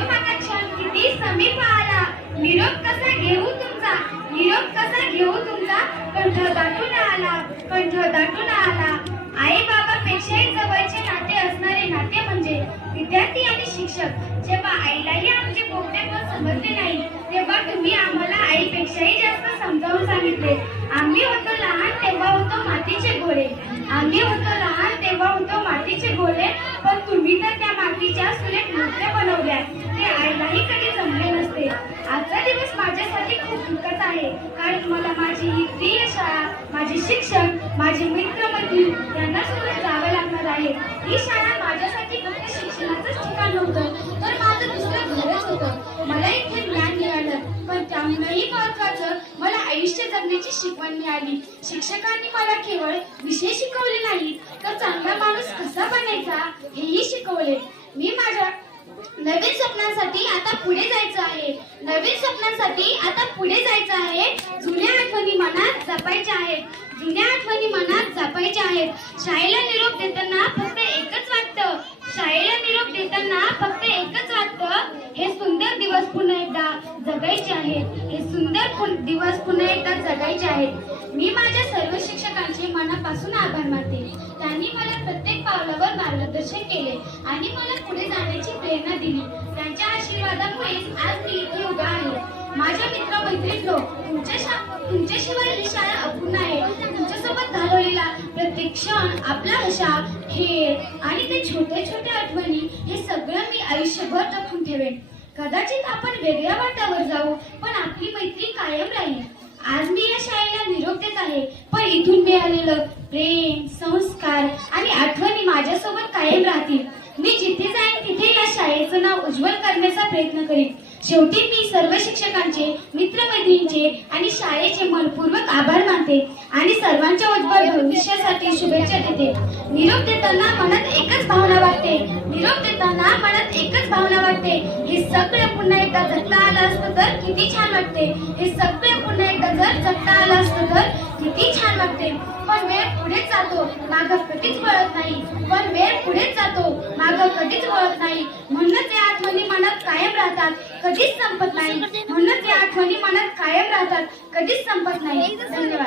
निरोपाचा क्षण किती समीप आला, निरोप कसा घेऊ तुमचा, निरोप कसा घेऊ तुमचा, कंठ दाटून आला, कंठ दाटून आला. आई बाबापेक्षाही जवळचे नाते असणारे नाते म्हणजे विद्यार्थी आणि शिक्षक. जेव्हा आईलाही आमचे बोगदेपण समजले नाही, तेव्हा तुम्ही आम्हाला आईपेक्षाही जास्त समजावून सांगितले. आम्ही होतो लहान तेव्हा होतो मातीचे घोडे, आम्ही होतो लहान तेव्हा होतो मातीचे घोडे, पण तुम्ही तर त्या मातीच्या सुरेख मूर्त्या बनवल्या. ते आईलाही कधी जमले नसते. आजचा दिवस माझ्यासाठी खूप दुःखाचा आहे, कारण मला माझी ही प्रिय शाळा, माझे शिक्षक, माझे मित्रमैत्रीण यांना सोडून जावं लागणार आहे. ही शाळा माझ्यासाठी फक्त शिक्षणाचंच ठिकाण नव्हतं, तर माझं दुसरं घरच होतं. मला इथे ज्ञान मिळालं, पण त्याहूनही महत्त्वाचं मला आयुष्य जगण्याची शिकवण मिळाली. शिक्षकांनी मला केवळ विषय शिकवले नाहीत, तर चांगला माणूस कसा बनायचा हेही शिकवले. मी माझ्या नवीन स्वप्नांसाठी आता पुढे जायचं आहे, नवीन स्वप्नांसाठी आता पुढे जायचं आहे. जुन्या आठवणी मनात जपायच्या आहेत, जुन्या आठवणी मनात जपायच्या आहेत. शाळेला निरोप देताना फक्त एकच वाटतं, शाळेला निरोप देताना फक्त एकच वाटतं, हे सुंदर दिवस पुन्हा एकदा जगायचे आहेत, हे सुंदर दिवस पुन्हा एकदा जगायचे आहेत. मी माझ्या सर्व शिक्षकांचे मनापासून आभार मानते. त्यांनी मला प्रत्येक पावलावर मार्गदर्शन केले आणि मला पुढे जाण्याची प्रेरणा दिली. त्यांच्या आशीर्वादामुळेच आज मी इथे उभा आहे. माझ्या मित्रमैत्रिणींनो, तुमच्याशिवाय ही शाळा अपूर्ण आहे. तुमच्यासोबत घालवलेला प्रत्येक क्षण, आपला हसा, खेळ आणि ते छोट्या छोट्या आठवणी, हे सगळं मी आयुष्यभर जपून ठेवेन. कदाचित आपण वेगळ्या वाटावर जाऊ, पण आपली मैत्री कायम राहील. आज मी या शाळेला निरोप देत आहे, पण इथून मिळालेलं प्रेम, संस्कार आणि आठवणी माझ्यासोबत कायम राहतील. मी जिथे जाईन तिथे या शाळेचं नाव उज्ज्वल करण्याचा प्रयत्न करीन. शेवटी मी सर्व शिक्षकांचे, मित्रमैत्रिणींचे आणि शाळेचे मनपूर्वक आभार मानते आणि सर्वांच्या उज्ज्वल भविष्यासाठी शुभेच्छा देते. निरोप देताना मनात एकच भावना वाटते, निरोप देताना मनात एकच भावना वाटते, हे सगळं पुन्हा एकदा जगता आलं असतं तर किती छान वाटते, हे सगळं पुन्हा एकदा जर जगता आलं असतं तर किती छान वाटते. पण वेळ पुढेच जातो, मागं कधीच वळत नाही, पण वेळ पुढेच जातो, मागं कधीच वळत नाही. म्हणूनच या आठवणी मनात कायम राहतात, कधीच संपत नाही. म्हणूनच या आठवणी मनात कायम राहतात, कधीच संपत नाही. धन्यवाद.